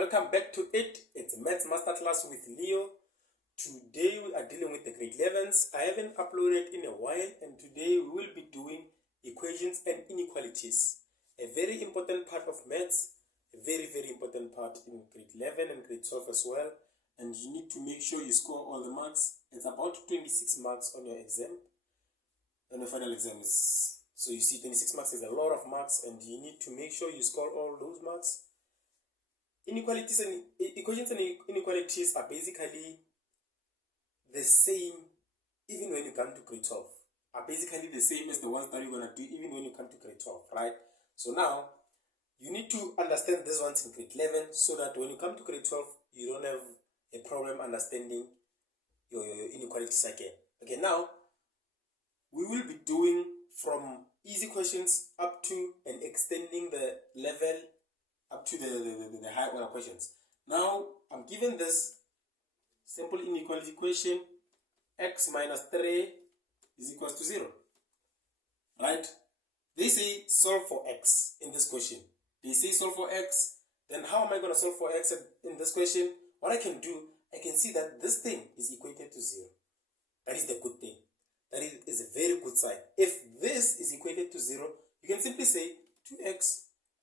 Welcome back to it. It's Maths Masterclass with Leo. Today we are dealing with the grade 11s. I haven't uploaded in a while, and today we will be doing equations and inequalities. A very important part of maths, a very important part in grade 11 and grade 12 as well. And you need to make sure you score all the marks. It's about 26 marks on your exam, on your final exam. So you see 26 marks is a lot of marks, and you need to make sure you score all those marks. Inequalities and equations and inequalities are basically the same even when you come to grade 12. Are basically the same as the ones that you're going to do even when you come to grade 12, right? So now, you need to understand these ones in grade 11 so that when you come to grade 12, you don't have a problem understanding your inequalities again. Okay, now, we will be doing from easy questions up to and extending the level up to the high order questions. Now, I'm given this simple inequality equation, x minus 3 is equals to 0, right? They say solve for x in this question. They say solve for x, then how am I going to solve for x in this question? What I can do, I can see that this thing is equated to 0. That is the good thing. That is a very good sign. If this is equated to 0, you can simply say 2x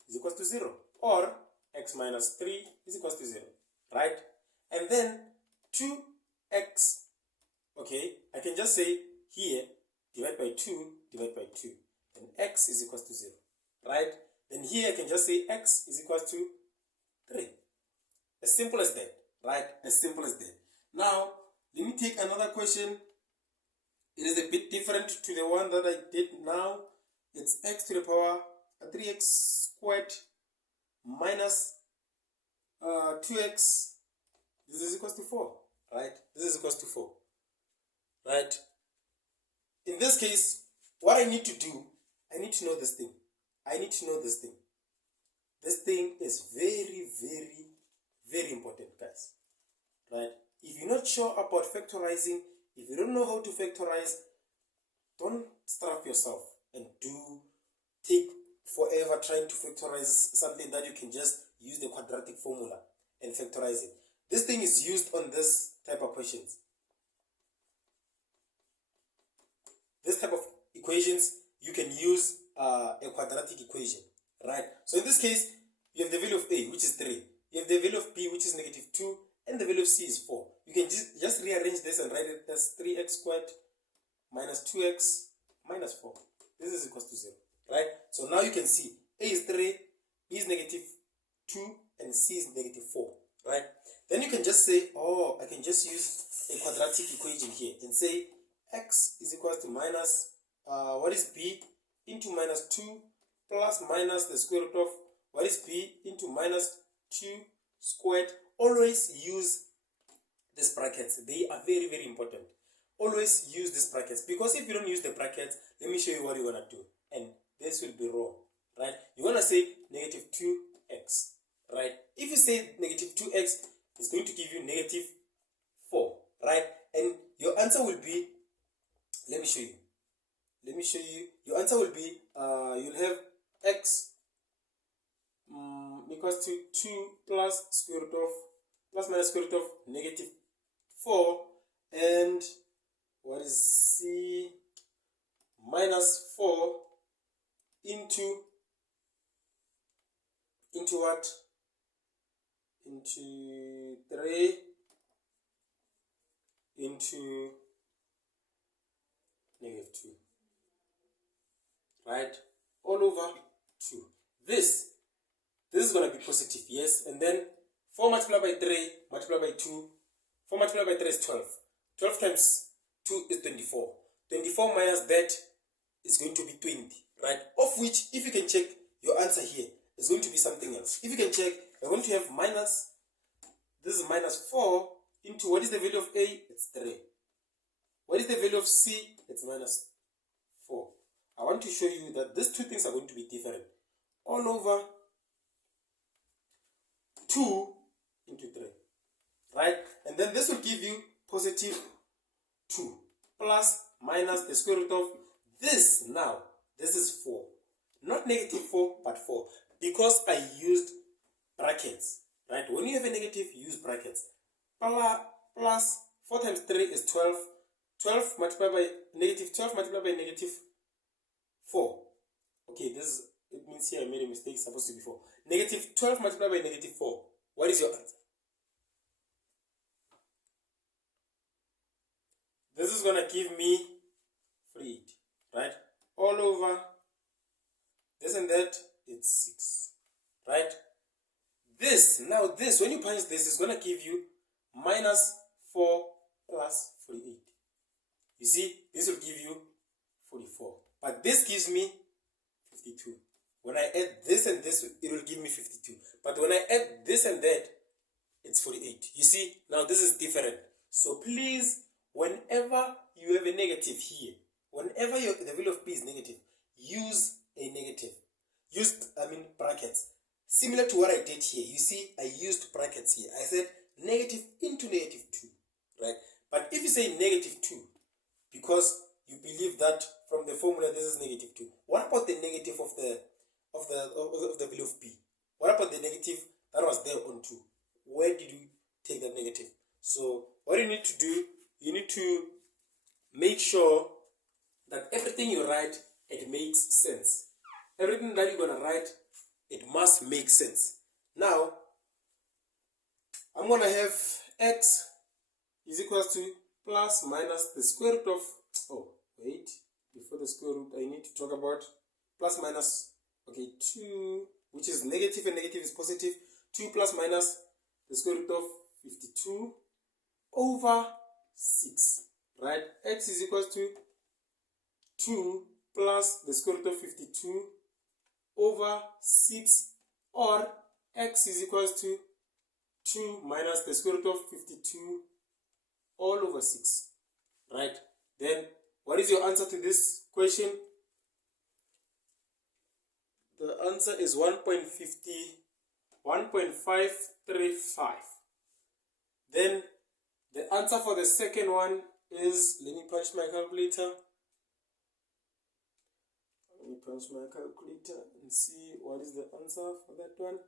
is equals to 0. Or x minus 3 is equals to 0, right? And then 2x, okay, I can just say here, divide by 2, divide by 2. And x is equals to 0, right? Then here I can just say x is equals to 3. As simple as that, right? As simple as that. Now, let me take another question. It is a bit different to the one that I did now. It's x to the power 3x squared minus 2x. This is equals to 4, right? This is equals to 4, right? In this case, what I need to do, I need to know this thing. I need to know this thing. This thing is very important, guys, right? If you're not sure about factorizing, if you don't know how to factorize, don't starve yourself and take forever trying to factorize something that you can just use the quadratic formula and factorize it. This thing is used on this type of questions. This type of equations, you can use a quadratic equation, right? So in this case, you have the value of a, which is 3. You have the value of b, which is negative 2, and the value of c is 4. You can just rearrange this and write it as 3x squared minus 2x minus 4. This is equals to 0, right? So now you can see a is 3, b is negative 2, and c is negative 4, right? Then you can just say, oh, I can just use a quadratic equation here and say x is equals to minus, what is b, into minus 2 plus minus the square root of, what is b, into minus 2 squared. Always use these brackets. They are very important. Always use these brackets, because if you don't use the brackets, let me show you what you're going to do. And this will be wrong, right? You're going to say negative 2x, right? If you say negative 2x, it's going to give you negative 4, right? And your answer will be, let me show you. Your answer will be, you'll have x equals to 2 plus square root of, plus minus square root of negative 4, and what is c, minus 4 into what? Into 3 into negative 2, right? All over 2. This is going to be positive, yes? And then 4 multiplied by 3 multiplied by 2. 4 multiplied by 3 is 12. 12 times 2 is 24. 24 minus that is going to be 20, right? Of which, if you can check your answer here, is going to be something else. If you can check, we're going to have minus, this is minus 4 into, what is the value of a? It's 3. What is the value of c? It's minus 4. I want to show you that these two things are going to be different. All over 2 into 3, right? And then this will give you positive 2 plus minus the square root of this. Now, this is 4. Not negative 4, but 4. Because I used brackets, right? right? When you have a negative, use brackets. Plus 4 times 3 is 12. 12 multiplied by negative 12 multiplied by negative 4. Okay, it means here I made a mistake. It's supposed to be 4. Negative 12 multiplied by negative 4. What is your answer? This is gonna give me 3, right? All over this and that, it's 6, right? Now this, when you punch this, is gonna give you minus 4 plus 48. You see, this will give you 44. But this gives me 52. When I add this and this, it will give me 52. But when I add this and that, it's 48. You see, now this is different. So please, whenever you have a negative here, whenever the value of p is negative, use a negative. Use, brackets. Similar to what I did here. You see, I used brackets here. I said negative into negative 2, right? But if you say negative 2, because you believe that from the formula this is negative 2, what about the negative of the value of p? What about the negative that was there on 2? Where did you take that negative? So what you need to do, you need to make sure that everything you write, it makes sense. Everything that you're going to write, it must make sense. Now, I'm going to have x is equals to plus minus the square root of, before the square root, I need to talk about plus minus, 2, which is negative and negative is positive. 2 plus minus the square root of 52 over 6, right? X is equals to 2 plus the square root of 52 over 6, or x is equals to 2 minus the square root of 52 all over 6, right? Then what is your answer to this question? The answer is 1.535. Then the answer for the second one is, let me punch my calculator. Let me punch my calculator and see what is the answer for that one.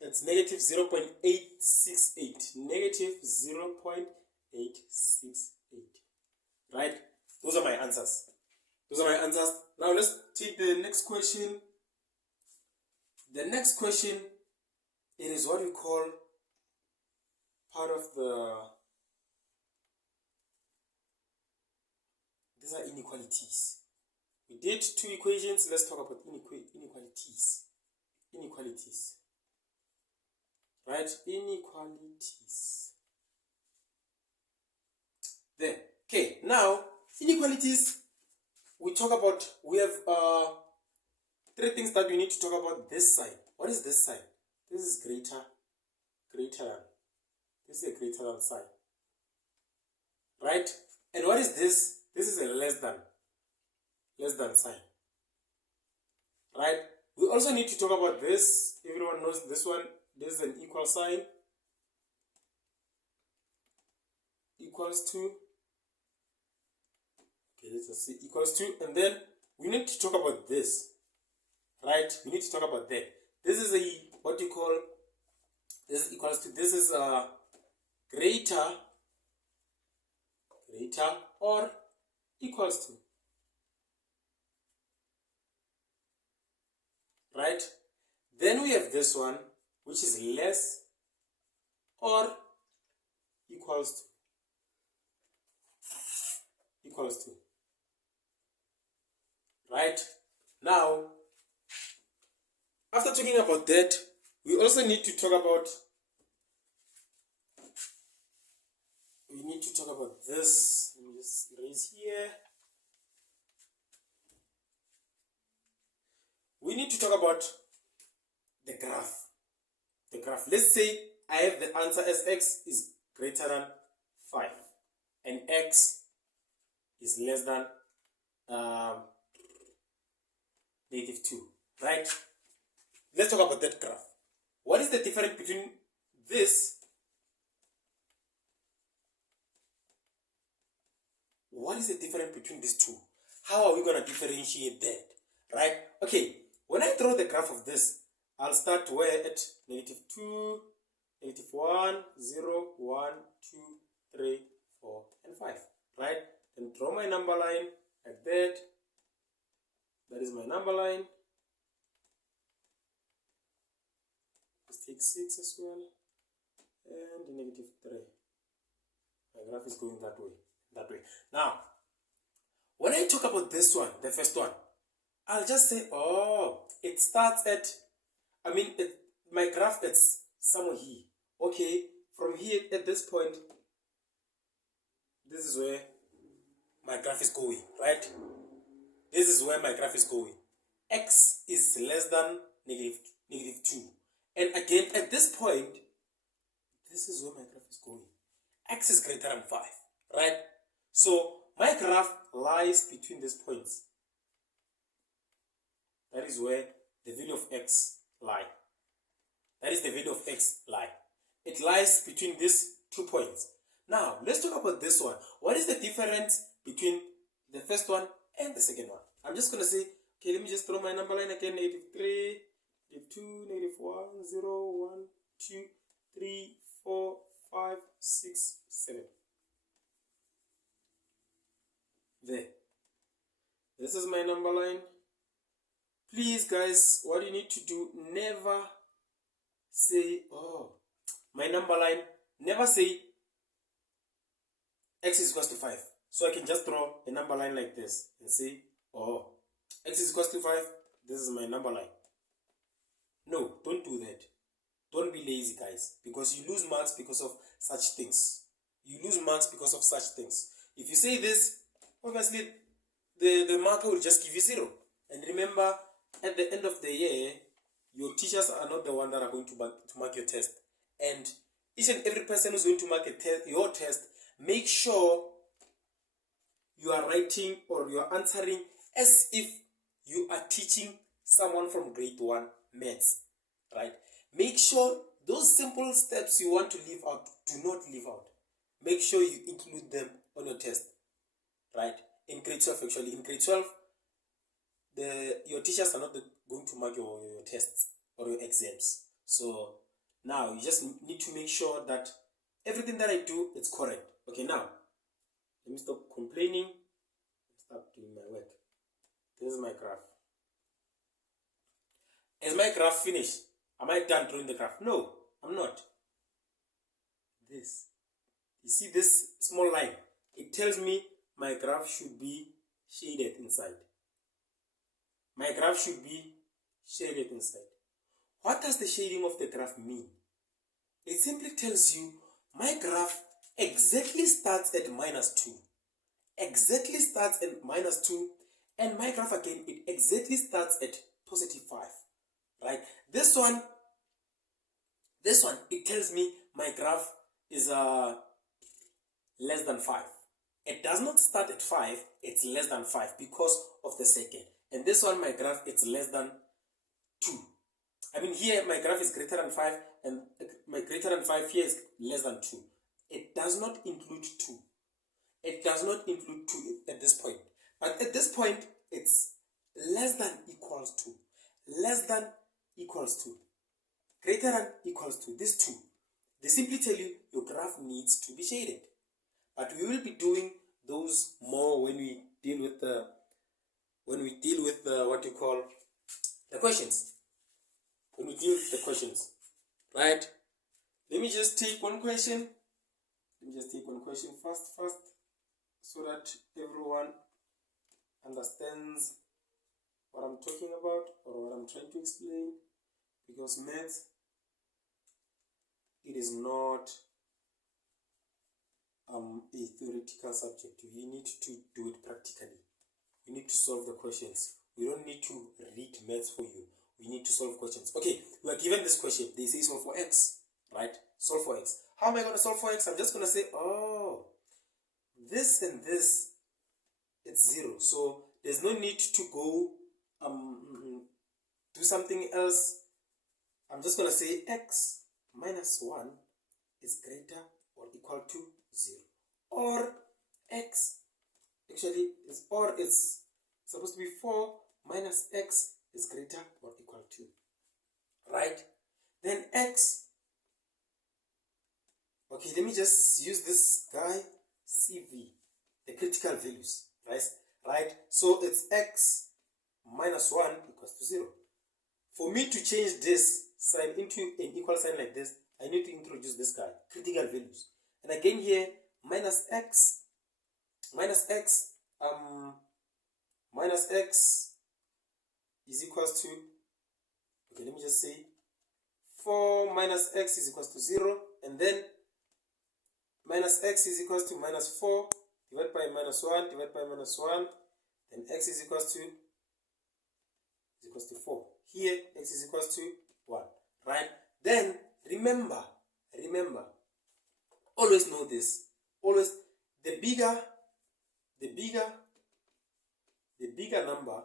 It's negative 0.868. Negative 0.868. Right? Those are my answers. Now let's take the next question. The next question, it is what we call part of these are inequalities. We did 2 equations. Let's talk about inequalities. Right? Inequalities. There. Okay, now inequalities, we have 3 things that we need to talk about this side. What is this side? This is greater than. This is a greater than sign. Right? And what is this? This is a less than sign. Right? We also need to talk about this. Everyone knows this one. This is an equal sign. Equals to. Okay, let's just see. Equals to. And then we need to talk about this. Right? We need to talk about that. This is what you call, this is equals to, this is greater or equals to. Right? Then we have this one, which is less or equals to. Right? Now, after talking about that, we also need to talk about this. Let me just erase here. We need to talk about the graph. Let's say I have the answer as x is greater than 5 and x is less than negative 2, right? Let's talk about that graph. What is the difference between this? What is the difference between these two? How are we going to differentiate that? Right? Okay, when I draw draw the graph of this, I'll start where at -2, -1, 0, 1, 2, 3, 4, and 5, right? Then draw my number line like that. That is my number line. Let's take 6 as well, and -3. My graph is going that way, Now, when I talk about this one, the first one, I'll just say, oh, it starts at, my graph is somewhere here. Okay, from here at this point, this is where my graph is going, right? This is where my graph is going. X is less than -2. And again, at this point, this is where my graph is going. X is greater than 5, right? So my graph lies between these points. That is where the value of X lie. It lies between these 2 points. Now, let's talk about this one. What is the difference between the first one and the second one? I'm just going to say, okay, let me just throw my number line again. -3, -2, -1, 0, 1, 2, 3, 4, 5, 6, 7. There. This is my number line. Please, guys, what you need to do, never say, oh, my number line, never say X is equal to 5. So I can just draw a number line like this and say, oh, X is equal to 5, this is my number line. No, don't do that. Don't be lazy, guys, because you lose marks because of such things. If you say this, obviously, the marker will just give you 0. And remember, at the end of the year, your teachers are not the one that are going to mark your test. And each and every person who's going to mark your test, make sure you are writing or you are answering as if you are teaching someone from grade 1 maths, right? Make sure those simple steps you want to leave out, do not leave out. Make sure you include them on your test, right? In grade 12, actually, in grade 12, your teachers are not going to mark your tests or your exams. So now you just need to make sure that everything that I do is correct. Okay, now let me stop complaining and start doing my work. This is my graph. Is my graph finished? Am I done drawing the graph? No, I'm not. This. You see this small line? It tells me my graph should be shaded inside. My graph should be shaded inside. What does the shading of the graph mean? It simply tells you my graph exactly starts at -2. Exactly starts at -2. And my graph again, it exactly starts at +5. Right? This one, it tells me my graph is less than 5. It does not start at 5, it's less than 5 because of the second. And this one, my graph, it's less than 2. Here my graph is greater than 5, and my greater than 5 here is less than 2. It does not include 2. It does not include 2 at this point. But at this point, it's less than equals to. Less than equals to. Greater than equals to. These 2. They simply tell you your graph needs to be shaded. But we will be doing those more when we deal with the what you call the questions. When we deal with the questions, right? Let me just take one question. First, so that everyone understands what I'm talking about or what I'm trying to explain. Because maths, it is not a theoretical subject. You need to do it practically. You need to solve the questions. We don't need to read maths for you. We need to solve questions. Okay, we are given this question. They say solve for x, right? Solve for x. How am I going to solve for x? I'm just going to say, oh, this and this, it's 0. So there's no need to go do something else. I'm just going to say x minus 1 is greater or equal to 0. Or x, actually, it's supposed to be 4 minus x is greater or equal to, right? Then x, okay, let me just use this guy, CV, the critical values, right? So it's x minus 1 equals to 0. For me to change this sign into an equal sign like this, I need to introduce this guy, critical values. And again here, minus x is equals to, okay, let me just say 4 minus x is equals to 0, and then minus x is equals to minus 4 divided by minus 1 divided by minus 1, then x is equals to 4. Here x is equals to 1, right? Then remember, always know this, always the bigger number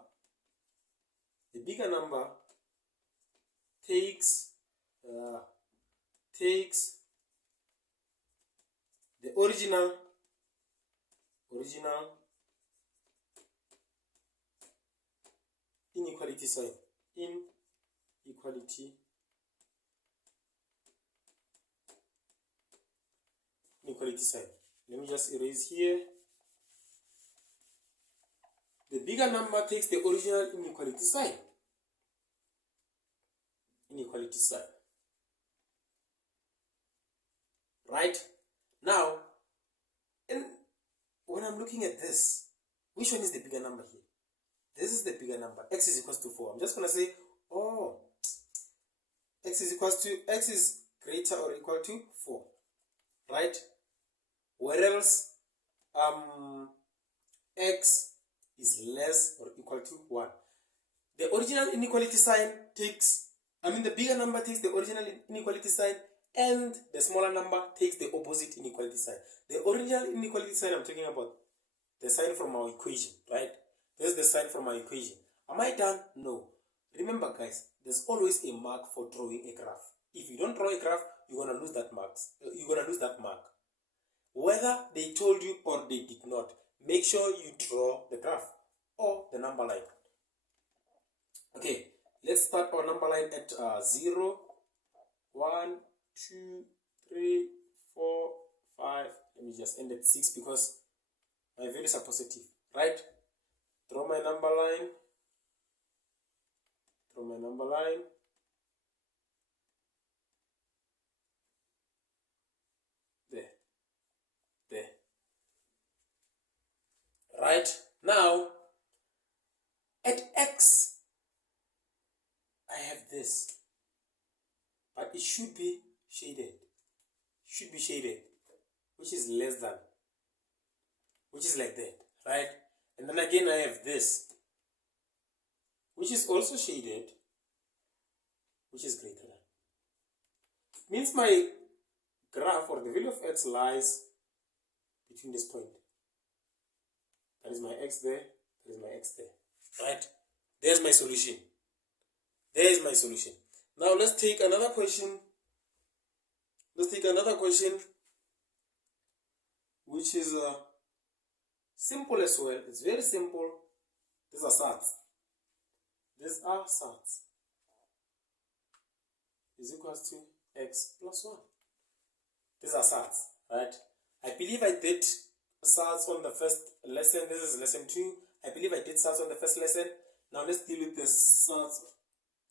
takes the original inequality sign. Inequality sign. Let me just erase here. The bigger number takes the original inequality sign. Right? Now, and when I'm looking at this, which one is the bigger number here? This is the bigger number. X is equals to 4. I'm just going to say, oh, x is greater or equal to 4. Right? Where else x is less or equal to 1. The original inequality sign the bigger number takes the original inequality sign, and the smaller number takes the opposite inequality sign. The original inequality sign I'm talking about, the sign from our equation, right? This is the sign from our equation. Am I done? No. Remember, guys, there's always a mark for drawing a graph. If you don't draw a graph, you're gonna lose that mark. Whether they told you or they did not, make sure you draw the graph or the number line. Okay, let's start our number line at 0, 1, 2, 3, 4, 5. Let me just end at 6 because my values are positive, right? Draw my number line. There. Right? Now, at x, I have this. But it should be shaded. Which is less than. Which is like that. Right? And then again, I have this. Which is also shaded. Which is greater than. Means my graph or the value of x lies between this point. That is my x there. That is my x there. Right? There's my solution. Now let's take another question. Which is simple as well. It's very simple. These are sats. Is equals to x plus 1. These are sats, right? I believe I did sats on the first lesson. This is lesson 2. I believe I did sats on the first lesson. Now let's deal with this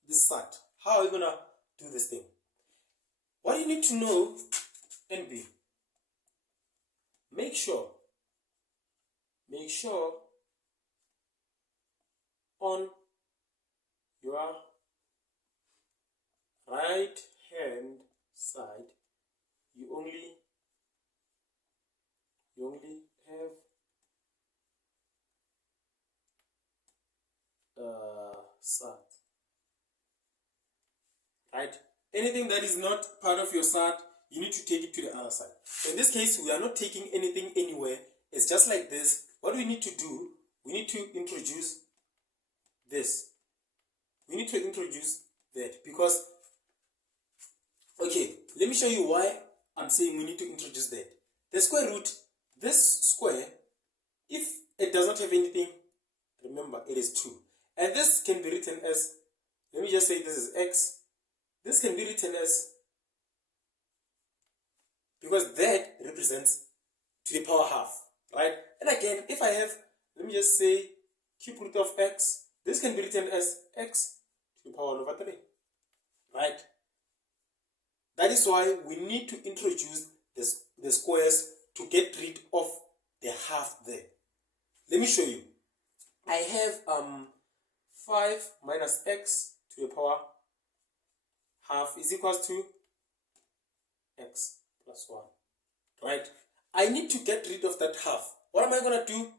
sat. How are we gonna do this thing? What you need to know, NB, make sure on your right hand side you only have sat, right? Anything that is not part of your sat, you need to take it to the other side. In this case, we are not taking anything anywhere. It's just like this. What we need to do, we need to introduce this. We need to introduce that because, okay, let me show you why I'm saying we need to introduce that. The square root, this square, if it does not have anything, remember it is 2. And this can be written as, let me just say this is x. This can be written as, because that represents to the power half, right? And again, if I have, let me just say cube root of x, this can be written as x to the power 1 over 3, right? That is why we need to introduce the squares to get rid of the half there. Let me show you. I have 5 minus x to the power half is equals to x plus 1, right? I need to get rid of that half. What am I going to do?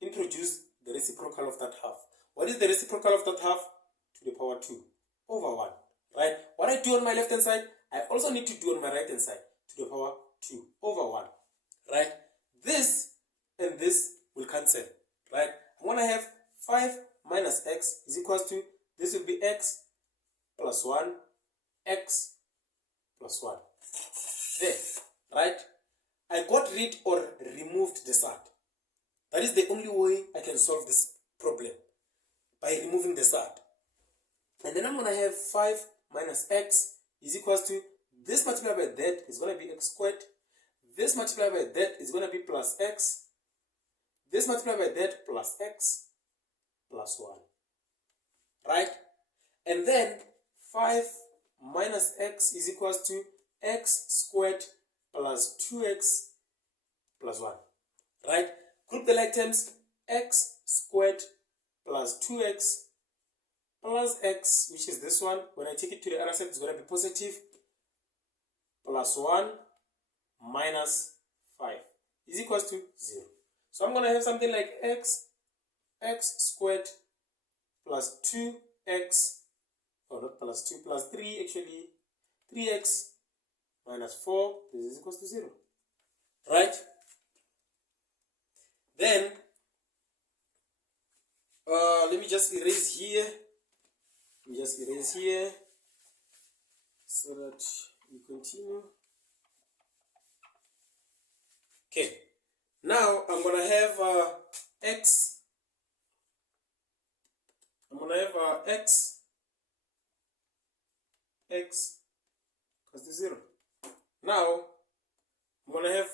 Introduce the reciprocal of that half. What is the reciprocal of that half? To the power 2 over 1, right? What I do on my left hand side, I also need to do on my right hand side, to the power 2 over 1, right? This and this will cancel, right? I'm going to have 5 minus x is equals to, this will be x plus 1, x plus 1. There, right? I got rid or removed the side. That is the only way I can solve this problem, by removing the side. And then I'm going to have 5 minus x is equals to, this multiplied by that is going to be x squared. This multiplied by that is going to be plus x. This multiplied by that plus x plus 1. Right? And then 5 minus x is equals to x squared plus 2x plus 1. Right? Group the like terms, x squared plus 2x plus x, which is this one. When I take it to the other side, it's going to be positive, plus 1 minus 5 is equals to 0. So I'm going to have something like x squared plus 2x, or not plus 2, plus 3 actually, 3x minus 4, this is equals to 0. Right? Then, let me just erase here. Let me just erase here so that we continue. Okay, now I'm going to have x. I'm going to have x equals to 0. Now, I'm going to have,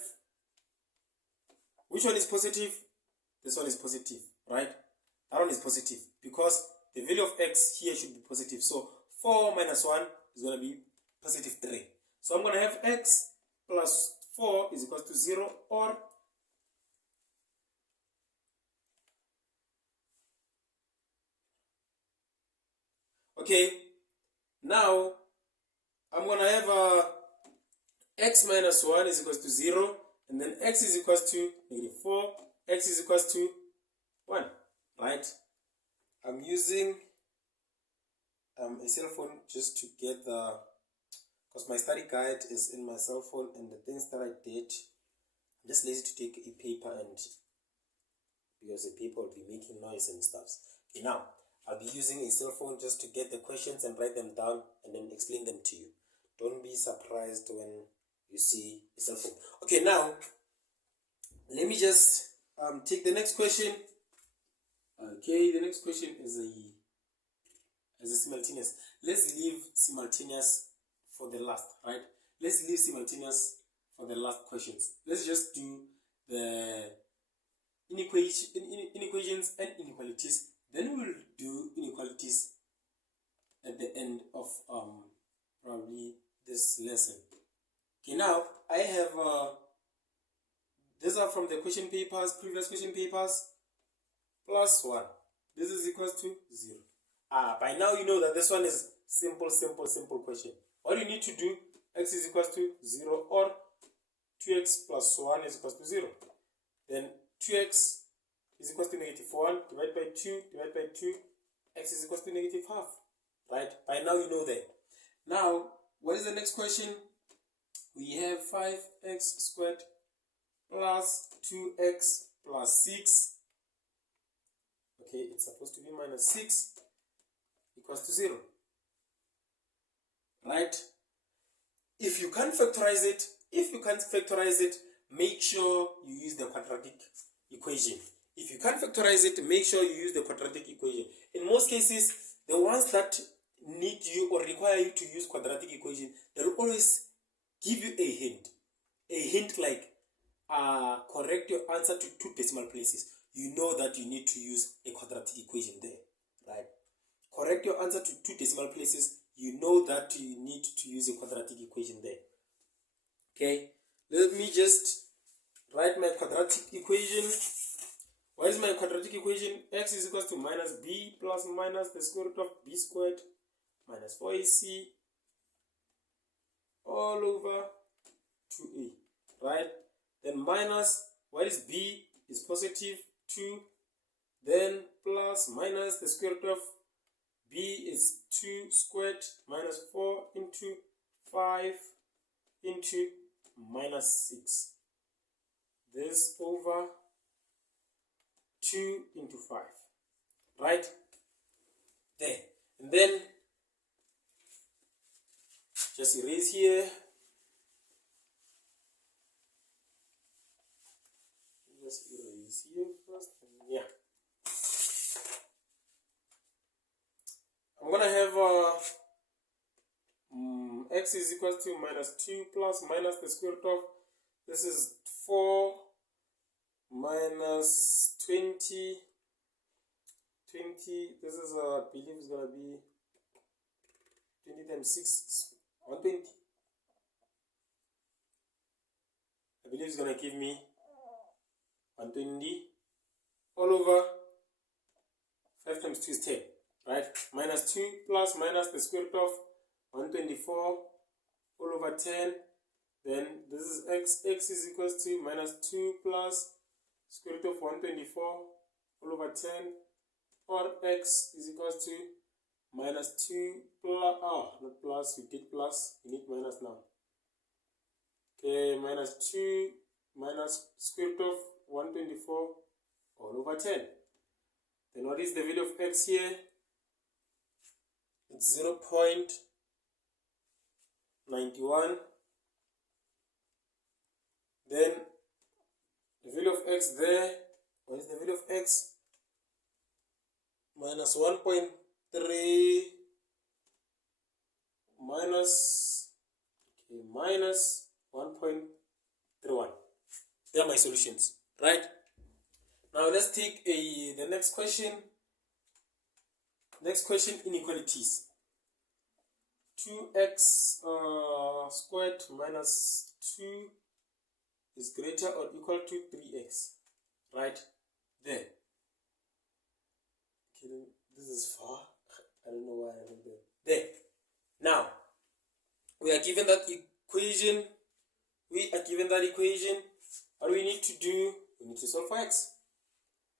which one is positive? This one is positive, right? That one is positive because the value of x here should be positive. So 4 minus 1 is going to be positive 3. So I'm going to have x plus 4 is equal to 0, or okay, now I'm going to have x minus 1 is equal to 0, and then x is equal to negative 4, x is equal to 1, right? I'm using a cell phone just to get the, because my study guide is in my cell phone, and the things that I did, I'm just lazy to take a paper, and because the paper will be making noise and stuff. Okay, now I'll be using a cell phone just to get the questions and write them down and then explain them to you. Don't be surprised when you see a cell phone. Okay, now let me just take the next question. Okay, the next question is a simultaneous. Let's leave simultaneous for the last, right? Let's leave simultaneous for the last questions. Let's just do the inequations and inequalities. Then we'll do inequalities at the end of probably this lesson. Okay, now I have these are from the question papers, previous question papers, plus 1. This is equals to 0. By now you know that this one is simple question. All you need to do, x is equals to 0, or 2x plus 1 is equals to 0. Then 2x is equals to negative 1, divided by 2, x is equals to negative half. Right? By now you know that. Now, what is the next question? We have 5x squared plus 2x plus 6. Okay, it's supposed to be minus 6 equals to 0. Right? If you can't factorize it, make sure you use the quadratic equation. If you can't factorize it, make sure you use the quadratic equation. In most cases, the ones that need you or require you to use quadratic equation, they'll always give you a hint. A hint like, correct your answer to 2 decimal places. You know that you need to use a quadratic equation there, right? Correct your answer to 2 decimal places. You know that you need to use a quadratic equation there. Okay, let me just write my quadratic equation. What is my quadratic equation? X is equal to minus b plus minus the square root of b squared minus 4ac all over 2a, right? Then minus, what is b is positive 2, then plus minus the square root of b is 2 squared minus 4 into 5 into minus 6. This over 2 into 5, right? There. And then just erase here. Just erase here first. Yeah. I'm gonna have x is equal to minus 2 plus minus the square root of, this is 4 minus 20, this is I believe is gonna be 20 times 6, 120. I believe it's gonna give me 120 all over 5 times 2 is 10, right? Minus 2 plus minus the square root of 124 all over 10. Then this is x is equal to minus 2 plus square root of 124 all over 10, or x is equal to minus 2 plus, not plus, we did plus, we need minus now. Okay, minus 2 minus square root of 124 all over 10. Then what is the value of x here? It's 0.91. Then the value of x there, what is the value of x? Minus 1.3 minus 1.31. They are my solutions, right? Now let's take the next question. Next question, inequalities. 2x squared minus 2 is greater or equal to 3x, right? There. Okay, this is far. I don't know why I went there. There. Now, we are given that equation. What do we need to do? We need to solve for x.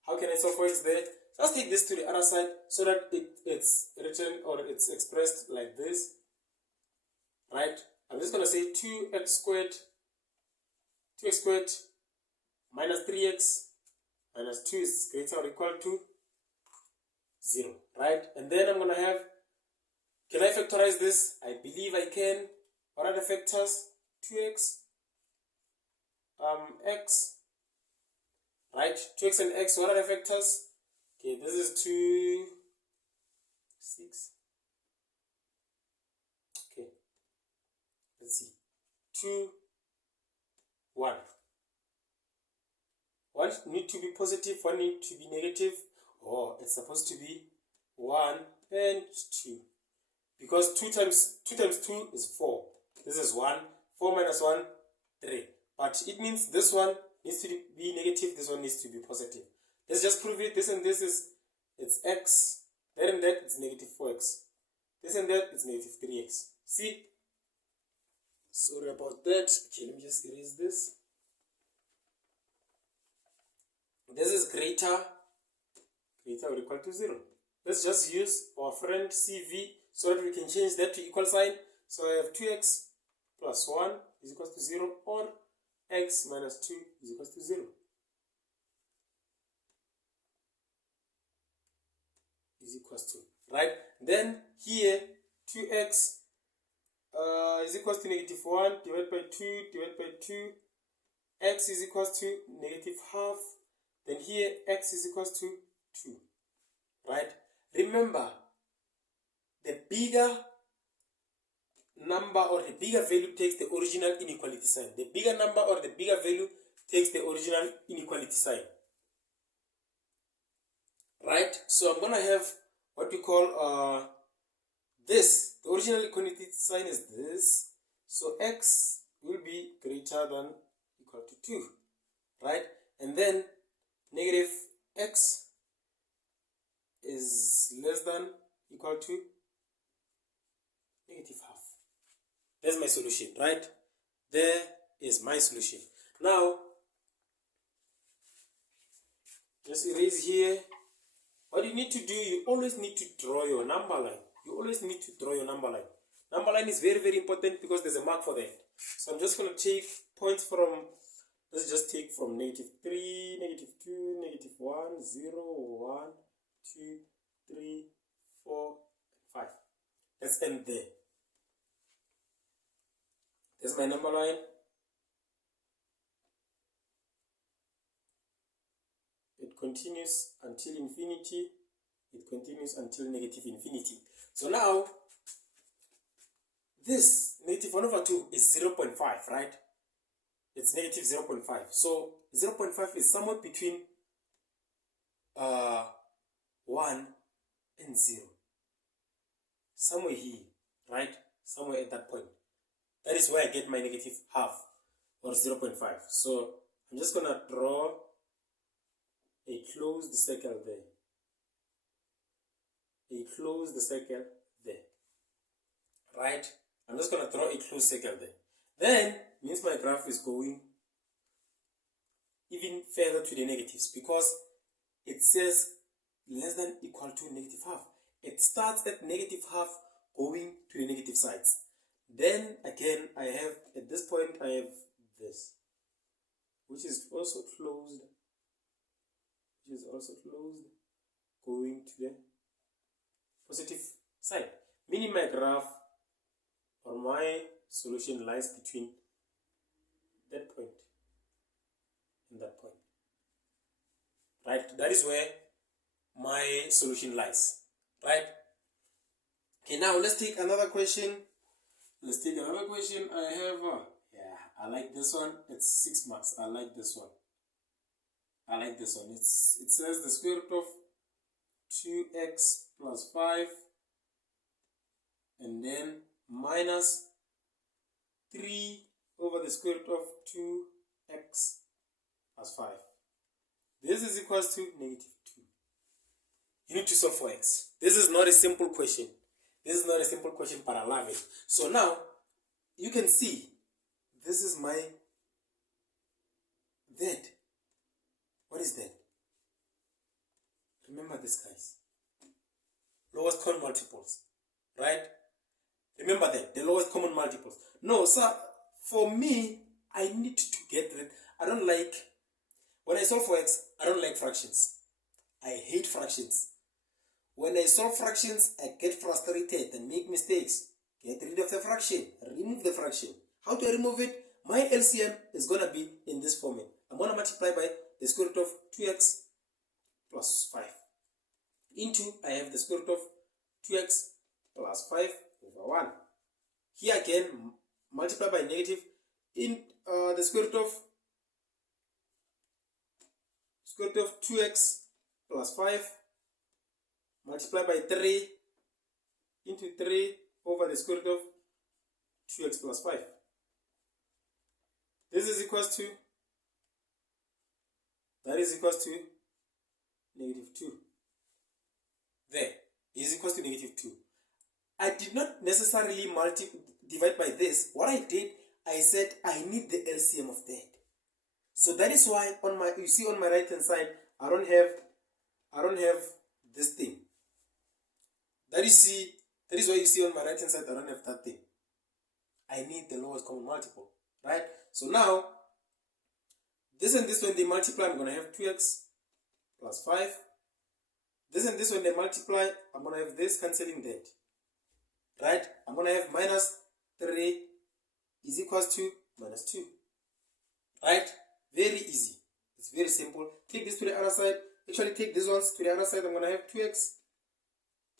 How can I solve for x there? Let's take this to the other side so that it's written or it's expressed like this, right? I'm just going to say 2x squared minus 3x minus 2 is greater or equal to 0, right? And then I'm going to have, can I factorize this? I believe I can. What are the factors? 2x, x, right? 2x and x, what are the factors? Okay, this is 2, 6. Okay, let's see. 2, 1. One need to be positive, one need to be negative. Oh, it's supposed to be 1 and 2. Because 2 times 2 is 4. This is 1. 4 minus 1, 3. But it means this one needs to be negative, this one needs to be positive. Let's just prove it. This and this is, it's x. That and that is negative 4x. This and that is negative 3x. See? Sorry about that. Okay, let me just erase this. This is greater or equal to 0. Let's just use our friend CV so that we can change that to equal sign. So I have 2x plus 1 is equal to 0, or x minus 2 is equal to 0. Is equal to, right? Then here 2x is equal to negative 1 divided by 2 divided by 2. X is equal to negative half. then here x is equals to 2, right? Remember, the bigger number or the bigger value takes the original inequality sign. The bigger number or the bigger value takes the original inequality sign, right? So I'm gonna have what we call this. The original inequality sign is this. So x will be greater than equal to 2, right? And then negative x is less than equal to negative half. There's my solution, right? There is my solution. Now, just erase here. What you need to do, you always need to draw your number line. You always need to draw your number line. Number line is very, very important because there's a mark for that. So I'm just going to take points from, let's just take from negative 3, negative 2, negative 1, 0, 1, 2, 3, 4, 5. Let's end there. There's my number line. It continues until infinity. It continues until negative infinity. So now, this negative 1 over 2 is 0.5, right? It's negative 0.5. So 0.5 is somewhere between 1 and 0. Somewhere here, right? Somewhere at that point. That is where I get my negative half, or 0.5. So I'm just going to draw a closed circle there. A closed circle there. Right? I'm just going to draw a closed circle there. Then, means my graph is going even further to the negatives because it says less than equal to negative half. It starts at negative half going to the negative sides. Then again, I have, at this point, I have this, which is also closed, going to the positive side. Meaning my graph or my solution lies between that point and that point. Right? That is where my solution lies. Right? Okay, now let's take another question. I have, I like this one. It's 6 marks. I like this one. It says the square root of 2x plus 5 and then minus 3 over the square root of 2x plus 5. This is equal to negative 2. You need to solve for x. This is not a simple question. But I love it. So now, you can see, this is my z. What is that? Remember this, guys. Lowest common multiples. Right? Remember that, the lowest common multiples. No, sir, for me, I need to get rid. When I solve for x, I don't like fractions. I hate fractions. When I solve fractions, I get frustrated and make mistakes. Get rid of the fraction. Remove the fraction. How do I remove it? My LCM is going to be in this format. I'm going to multiply by the square root of 2x plus 5. Into, I have the square root of 2x plus 5 over 1. Here again, multiply by negative in the square root of 2x plus 5. Multiply by 3 into 3 over the square root of 2x plus 5. This is equal to, that is equal to negative 2. There is equal to negative 2. I did not necessarily divide by this. What I did, I said I need the LCM of that. So that is why you see on my right hand side, I don't have this thing. That is why you see on my right hand side, I don't have that thing. I need the lowest common multiple, right? So now, this and this when they multiply, I'm going to have 2x plus 5. This and this when they multiply, I'm going to have this cancelling that, right? I'm going to have minus 3 is equals to minus 2, right? Very easy. It's very simple. Take this to the other side. Actually, take these ones to the other side. I'm going to have 2x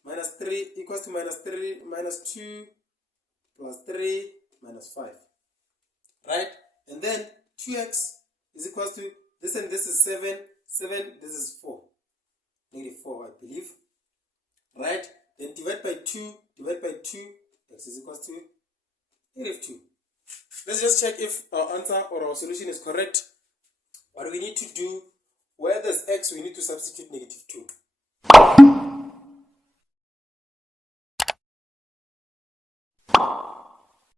minus 3 equals to minus 3 minus 2 plus 3 minus 5. Right? And then 2x is equals to this, and this is 7. 7, this is 4. Negative 4, I believe. Right? Then divide by 2. Divide by 2. X is equals to negative 2. Let's just check if our answer or our solution is correct. What we need to do, where there's x, we need to substitute negative 2.